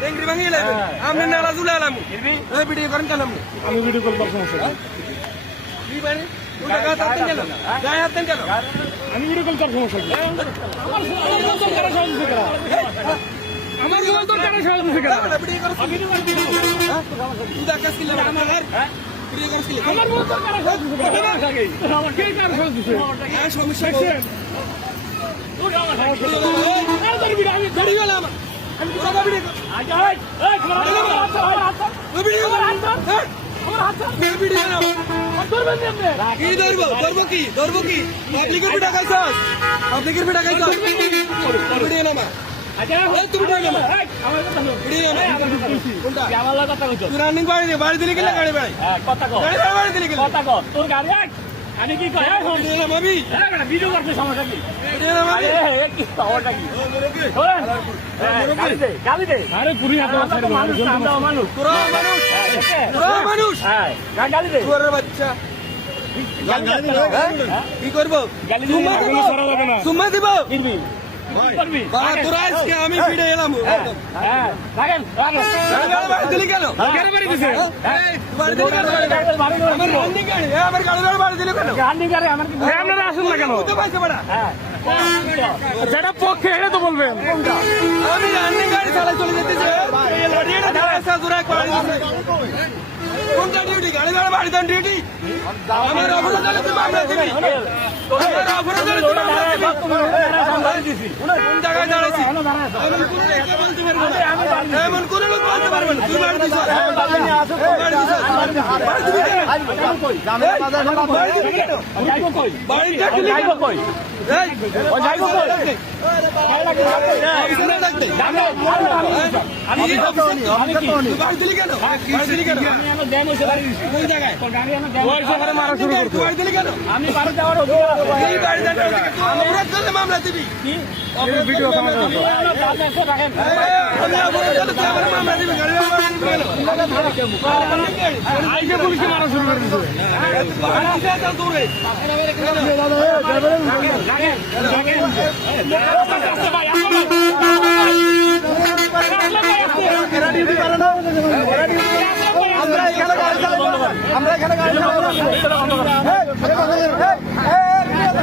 টেংরি ভাঙিয়ে লাইবেন আপনি নালা জুলে আলাম এই ভিডিও করেন কেন আপনি আমি ভিডিও কল করব সমস্যা কি মানে উল্টা গায়ে হাত দেন কেন গায়ে হাত দেন কেন আমি ভিডিও কল করব সমস্যা আমার মোবাইল তো কারা সহজ থেকে আমার মোবাইল তো কারা সহজ থেকে ভিডিও করছ উদা কাজ কি লাগে আমার ভিডিও করছ আমার মোবাইল তো কারা সহজ থেকে আমার কে কারা সহজ দিছে এই সমস্যা ভিডিও লাম আমি কথা ভিডিও আজ এই তোমার ভিডিও আমার হাত ভিডিও নাও ধরবেন আপনি কি ধরবো কি পাবলিকের ভিডিও খাইছস পাবলিকের ভিডিও খাইছস ভিডিও নামা আচ্ছা এই তুমি ভিডিও নামা আমার কথা হলো ভিডিও নামা কোনটা আমার লাগা কথা কইছো তুই রানিং বাড়ি দিলি কিনা গাড়ি ভাই কথা কও বাড়ি দিলি কিনা কথা কও তোর গাড়ি আমি কি কই ভিডিও নামাবি ভিডিও করতে সমস্যা কি ভিডিও নামাবি কি খবরটা কি গালি দে আরে পুরি হাতে মানুষ আমরা মানুষ তোরা মানুষ হ্যাঁ গালি দে তোর বাচ্চা কি করবো গালি দে সুম্মা দিব করবি বাবা তোরা আজকে আমি ফিরে এলাম হ্যাঁ লাগেন বাড়ি দিলি কেন কেন বাড়ি দিছে বাড়ি দিলি কেন আমার রানিং গাড়ি আমার গাড়ি বাড়ি দিলি কেন গান্ডি গাড়ি আমার কি আপনারা আসুন না কেন তো পাইছে বড়া হ্যাঁ যেটা পক্ষে এটা তো বলবেন কোনটা আমি রানিং গাড়ি চালাই চলে যেতেছি এই লড়িটা দাঁড়াইছে জোরে বাড়ি দিছে কোনটা ডিউটি গাড়ি বাড়ি দেন ডিউটি আমার অপরাধ হলে তুমি মামলা দিবি আমার অপরাধ হলে তুমি মামলা দিবি কোন জায়গায় দাঁড়াইছি এমন কোন লোক বলতে পারবে না তুই বাড়ি দিছ বাড়ি দিছ বাড়ি যাইবো কই এই ও যাইবো কই বাড়ি দিলি কেন আমি আমার দেন হইছে বাড়ি দিছি কোন জায়গায় তোর গাড়ি আমার দেন ওই জায়গায় মারা শুরু করতে বাড়ি দিলি কেন আমি বাড়ি যাওয়ার অধিকার আছে এই বাড়ি দেন অপরাধ করলে মামলা দিবি কি ভিডিও আমি আমার গাড়ি আছে রাখেন আমি অপরাধ করলে তুই আমার মামলা দিবি গাড়ি মামলা দিবি কেন আইকে পুলিশে মারা শুরু করে দিছে বাড়ি দিছে তো দূরে আমরা এখানে গাড়ি চালাবো